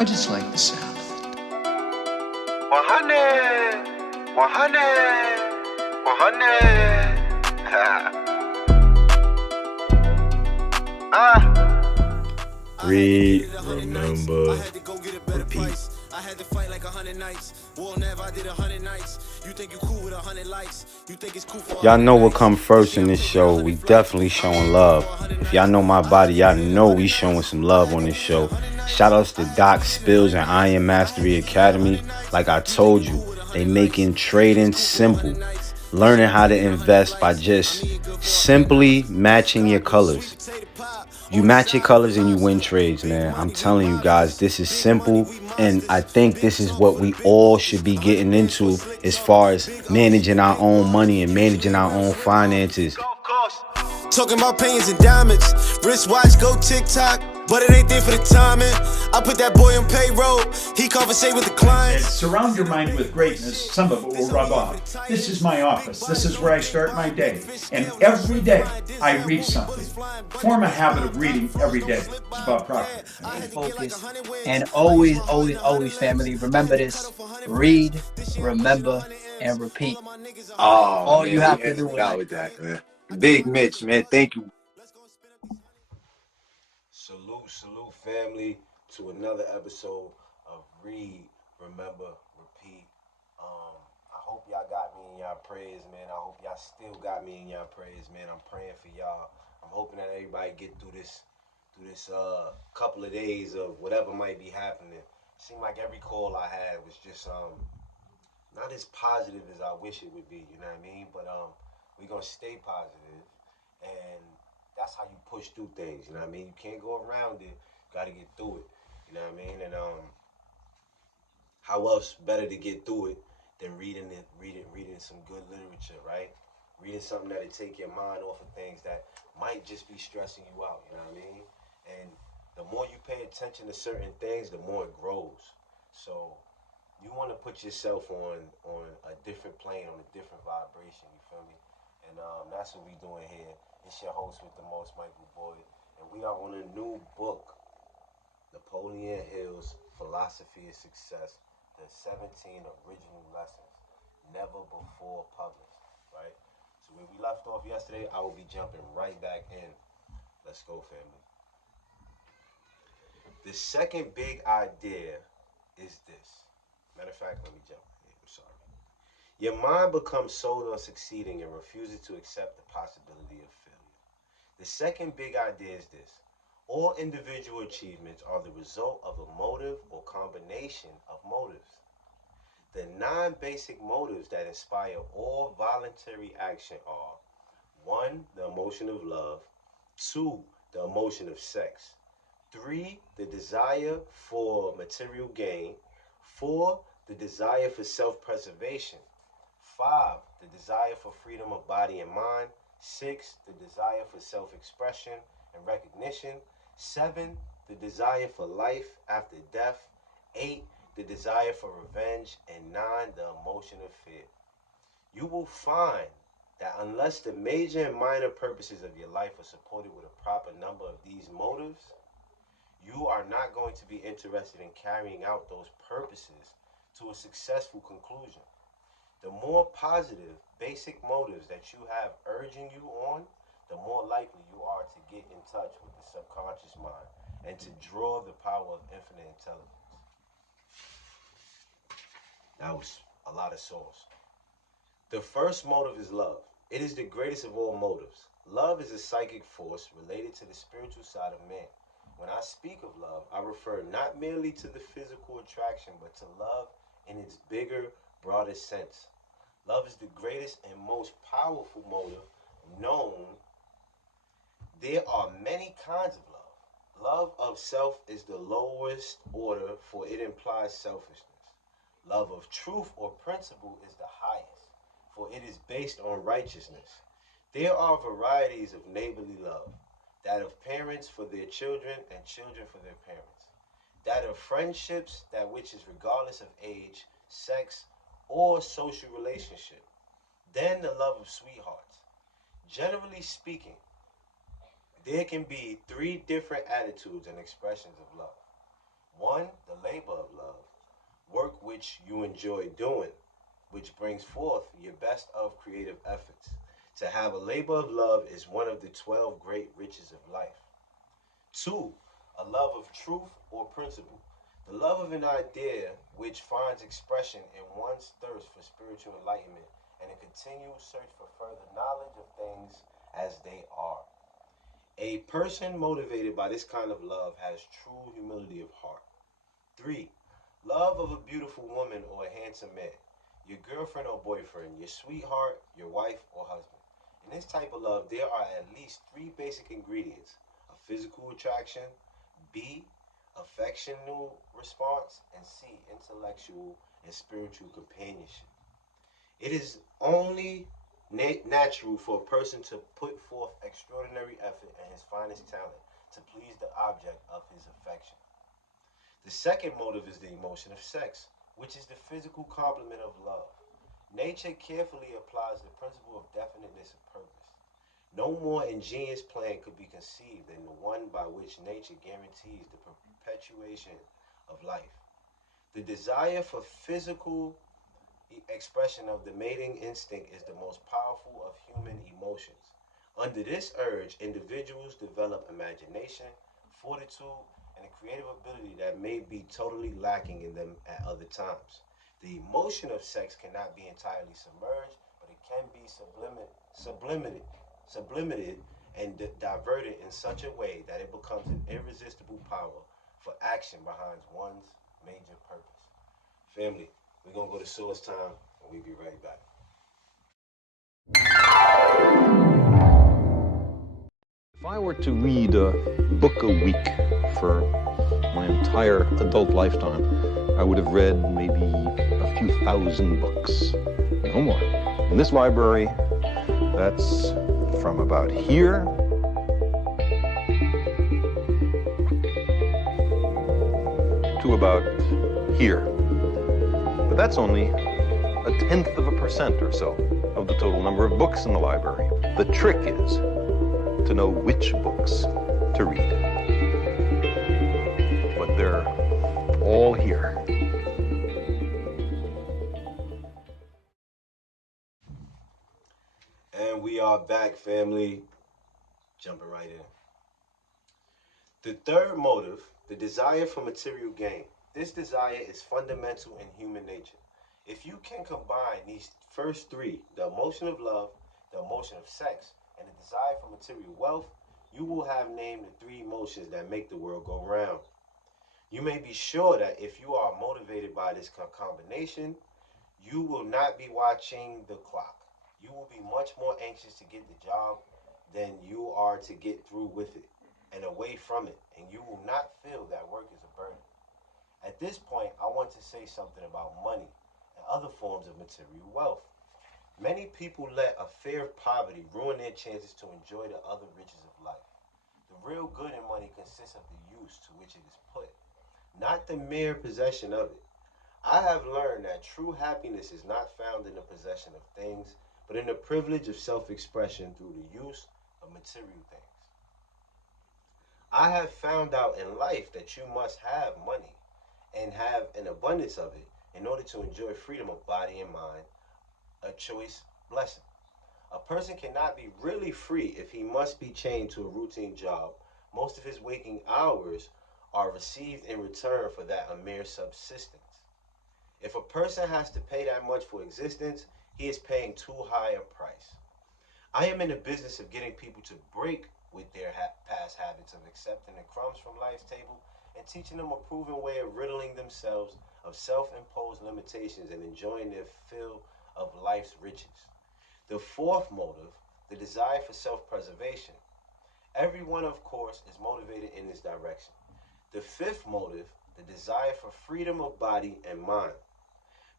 I just like the sound of it. 100, 100, 100. Read, remember, repeat. I had to fight like 100 nights. War never, I did 100 nights. You think you cool with 100 likes? You think it's cool for Y'all know what come first in this show. We definitely showing love. If y'all know my body, y'all know we showing some love on this show. Shout outs to Doc Spills and Iron Mastery Academy. Like I told you, they making trading simple. Learning how to invest by just simply matching your colors. You match your colors and you win trades, man. I'm telling you guys, this is simple. And I think this is what we all should be getting into as far as managing our own money and managing our own finances. Talking about pennies and diamonds. Wristwatch, go TikTok. But it ain't there for the timing. I put that boy on payroll. He conversate with the And clients. surround your mind with greatness. Some of it will rub off. This is my office. This is where I start my day. And every day I read something. Form a habit of reading every day. It's about progress. Focus, and always, family, remember this: read, remember, and repeat. Oh, All man, you have we to ended do is out with that, man. Big Mitch, man. Thank you. Salute, family, to another episode of Read, Remember, Repeat. I hope y'all got me in y'all prayers, man. I hope y'all still got me in y'all prayers, man. I'm praying for y'all. I'm hoping that everybody get through this couple of days of whatever might be happening. Seemed like every call I had was just not as positive as I wish it would be, you know what I mean? But we gonna stay positive, and that's how you push through things, you know what I mean? You can't go around it, you gotta get through it, you know what I mean? And how else better to get through it than reading some good literature, right? Reading something that'll take your mind off of things that might just be stressing you out, you know what I mean? And the more you pay attention to certain things, the more it grows. So you want to put yourself on a different plane, on a different vibration, you feel me? And that's what we doing here. It's your host with the most, Michael Boyd, and we are on a new book, Napoleon Hill's Philosophy of Success, the 17 Original Lessons, never before published, right? So where we left off yesterday, I will be jumping right back in. Let's go, family. The second big idea is this. Matter of fact, let me jump in. I'm sorry. Your mind becomes sold on succeeding and refuses to accept the possibility of failure. The second big idea is this. All individual achievements are the result of a motive or combination of motives. The 9 basic motives that inspire all voluntary action are 1. The emotion of love, 2. The emotion of sex, 3. The desire for material gain, 4. The desire for self-preservation, 5. The desire for freedom of body and mind, 6. The desire for self-expression and recognition, 7. The desire for life after death, 8. The desire for revenge, and 9. The emotion of fear. You will find that unless the major and minor purposes of your life are supported with a proper number of these motives, you are not going to be interested in carrying out those purposes to a successful conclusion. The more positive, basic motives that you have urging you on, the more likely you are to get in touch with the subconscious mind and to draw the power of infinite intelligence. That was a lot of sauce. The first motive is love. It is the greatest of all motives. Love is a psychic force related to the spiritual side of man. When I speak of love, I refer not merely to the physical attraction, but to love in its bigger, broader sense. Love is the greatest and most powerful motive known. There are many kinds of love. Love of self is the lowest order, for it implies selfishness. Love of truth or principle is the highest, for it is based on righteousness. There are varieties of neighborly love, that of parents for their children and children for their parents, that of friendships, that which is regardless of age, sex, or social relationship. Then the love of sweethearts. Generally speaking, there can be 3 different attitudes and expressions of love. 1, the which you enjoy doing, which brings forth your best of creative efforts. To have a labor of love is one of the 12 great riches of life. 2. A love of truth or principle. The love of an idea which finds expression in one's thirst for spiritual enlightenment and a continual search for further knowledge of things as they are. A person motivated by this kind of love has true humility of heart. 3. Love of a beautiful woman or a handsome man, your girlfriend or boyfriend, your sweetheart, your wife or husband. In this type of love, there are at least 3 basic ingredients: a physical attraction, B, affectional response, and C, intellectual and spiritual companionship. It is only natural for a person to put forth extraordinary effort and his finest talent to please the object of his affection. The second motive is the emotion of sex, which is the physical complement of love. Nature carefully applies the principle of definiteness of purpose. No more ingenious plan could be conceived than the one by which nature guarantees the perpetuation of life. The desire for physical expression of the mating instinct is the most powerful of human emotions. Under this urge, individuals develop imagination, fortitude, and a creative ability that may be totally lacking in them at other times. The emotion of sex cannot be entirely submerged, but it can be sublimated and diverted in such a way that it becomes an irresistible power for action behind one's major purpose. Family, we're going to go to source time, and we'll be right back. If I were to read a book a week for my entire adult lifetime, I would have read maybe a few thousand books, no more. In this library, that's from about here to about here. But that's only 0.1% or so of the total number of books in the library. The trick is to know which books to read. But they're all here. And we are back, family. Jumping right in. The third motive, the desire for material gain. This desire is fundamental in human nature. If you can combine these first 3, the emotion of love, the emotion of sex, and the desire for material wealth, you will have named the 3 emotions that make the world go round. You may be sure that if you are motivated by this combination, you will not be watching the clock. You will be much more anxious to get the job than you are to get through with it and away from it, and you will not feel that work is a burden. At this point, I want to say something about money and other forms of material wealth. Many people let a fear of poverty ruin their chances to enjoy the other riches of life. The real good in money consists of the use to which it is put, not the mere possession of it. I have learned that true happiness is not found in the possession of things, but in the privilege of self-expression through the use of material things. I have found out in life that you must have money and have an abundance of it in order to enjoy freedom of body and mind, a choice blessing. A person cannot be really free if he must be chained to a routine job. Most of his waking hours are received in return for that a mere subsistence. If a person has to pay that much for existence, he is paying too high a price. I am in the business of getting people to break with their past habits of accepting the crumbs from life's table and teaching them a proven way of riddling themselves of self-imposed limitations and enjoying their fill of life's riches. The fourth motive, the desire for self-preservation. Everyone, of course, is motivated in this direction. The fifth motive, the desire for freedom of body and mind.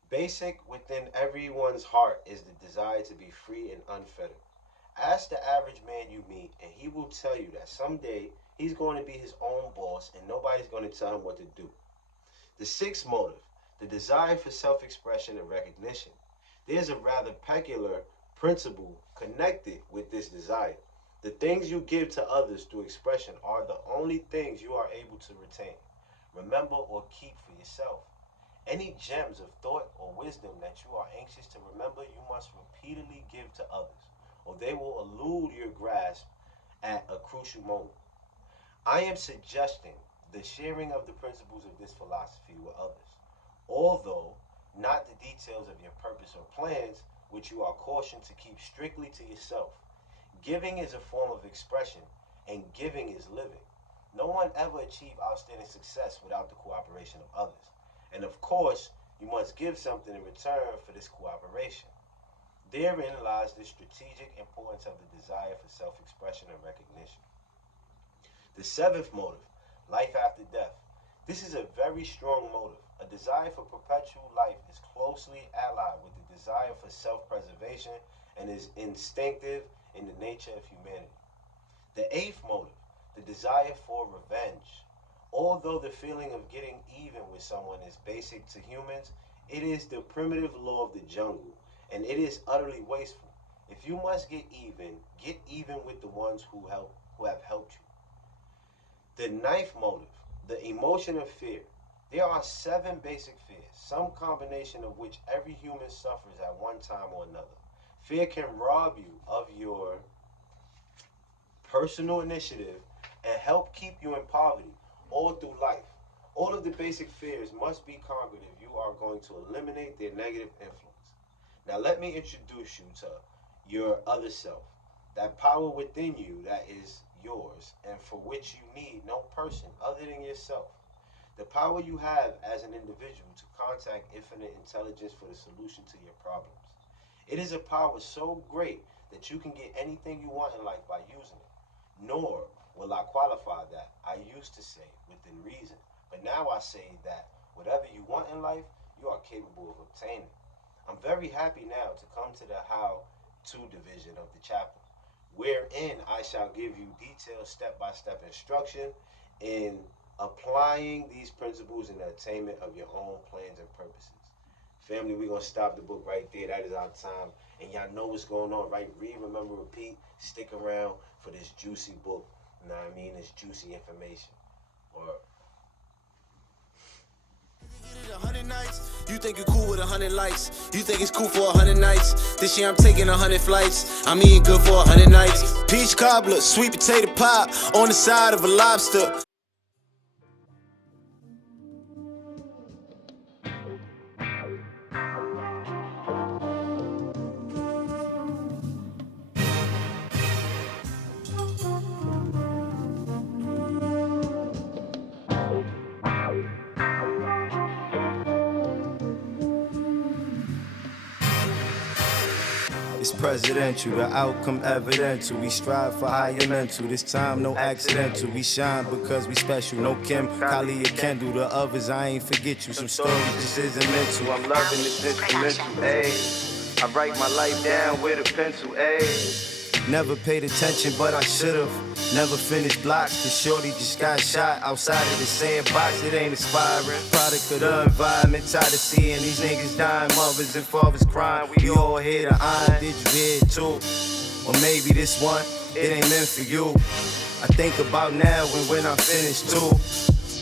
Basic within everyone's heart is the desire to be free and unfettered. Ask the average man you meet, and he will tell you that someday he's going to be his own boss and nobody's going to tell him what to do. The sixth motive, the desire for self-expression and recognition. There's a rather peculiar principle connected with this desire. The things you give to others through expression are the only things you are able to retain, remember, or keep for yourself. Any gems of thought or wisdom that you are anxious to remember, you must repeatedly give to others, or they will elude your grasp at a crucial moment. I am suggesting the sharing of the principles of this philosophy with others, although not the details of your purpose or plans, which you are cautioned to keep strictly to yourself. Giving is a form of expression, and giving is living. No one ever achieved outstanding success without the cooperation of others. And of course, you must give something in return for this cooperation. Therein lies the strategic importance of the desire for self-expression and recognition. The seventh motive, life after death. This is a very strong motive. A desire for perpetual life is closely allied with the desire for self-preservation and is instinctive in the nature of humanity. The eighth motive, the desire for revenge. Although the feeling of getting even with someone is basic to humans, it is the primitive law of the jungle, and it is utterly wasteful. If you must get even with the ones who have helped you. The ninth motive, the emotion of fear. There are 7 basic fears, some combination of which every human suffers at one time or another. Fear can rob you of your personal initiative and help keep you in poverty all through life. All of the basic fears must be conquered if you are going to eliminate their negative influence. Now let me introduce you to your other self, that power within you that is yours and for which you need no person other than yourself. The power you have as an individual to contact infinite intelligence for the solution to your problems. It is a power so great that you can get anything you want in life by using it. Nor will I qualify that. I used to say within reason, but now I say that whatever you want in life, you are capable of obtaining. I'm very happy now to come to the how-to division of the chapter, wherein I shall give you detailed step-by-step instruction in applying these principles in the attainment of your own plans and purposes. Family, we're going to stop the book right there. That is our time. And y'all know what's going on, right? Read, remember, repeat. Stick around for this juicy book. You know what I mean? This juicy information. Or 100 nights. You think you're cool with 100 likes. You think it's cool for 100 nights. This year I'm taking 100 flights. I'm eating good for 100 nights. Peach cobbler, sweet potato pie on the side of a lobster. It's presidential, the outcome evidential. We strive for higher mental. This time, no accidental. We shine because we special. No Kim, Kylie, or Kendall. The others, I ain't forget you. Some stories just isn't mental. I'm loving this instrumental, ayy. I write my life down with a pencil, ayy. Never paid attention, but I should've. Never finished blocks, cause shorty just got shot outside of the sandbox. It ain't inspiring. Product of the environment, tired of seeing these niggas dying, mothers and fathers crying. We all hear the iron, did you hear it too? Or maybe this one, it ain't meant for you. I think about now and when I'm finished too.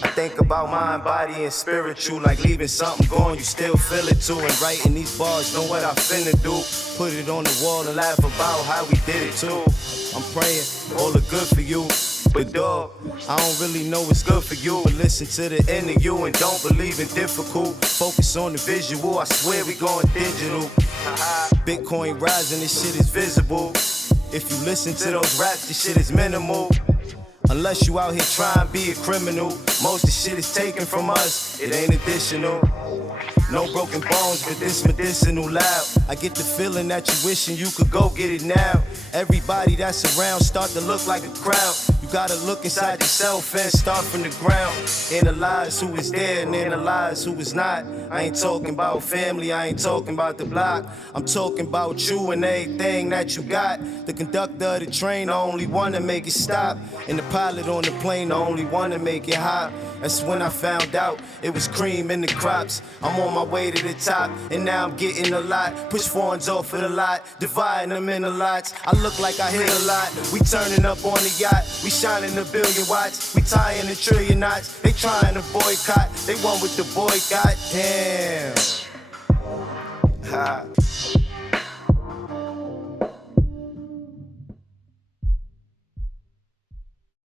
I think about mind, body, and spiritual. Like leaving something gone, you still feel it too. And writing these bars, know what I finna do. Put it on the wall and laugh about how we did it too. I'm praying all the good for you. But dog, I don't really know what's good for you. But listen to the end of you and don't believe in difficult. Focus on the visual, I swear we going digital. Bitcoin rising, this shit is visible. If you listen to those raps, this shit is minimal. Unless you out here trying to be a criminal. Most of the shit is taken from us, it ain't additional. No broken bones, but this medicinal loud. I get the feeling that you wishing you could go get it now. Everybody that's around start to look like a crowd. You gotta look inside yourself and start from the ground. Analyze who is there and analyze who is not. I ain't talking about family, I ain't talking about the block. I'm talking about you and everything that you got. The conductor of the train, the only one to make it stop. And the pilot on the plane, the only one to make it hop. That's when I found out it was cream in the crops. I'm on my way to the top, and now I'm getting a lot. Push foreigns off of the lot, dividing them into lots. I look like I hit a lot. We turning up on the yacht. We shining a billion watts. We tying a trillion knots. They trying to boycott. They want with the boycott. Damn. Ha.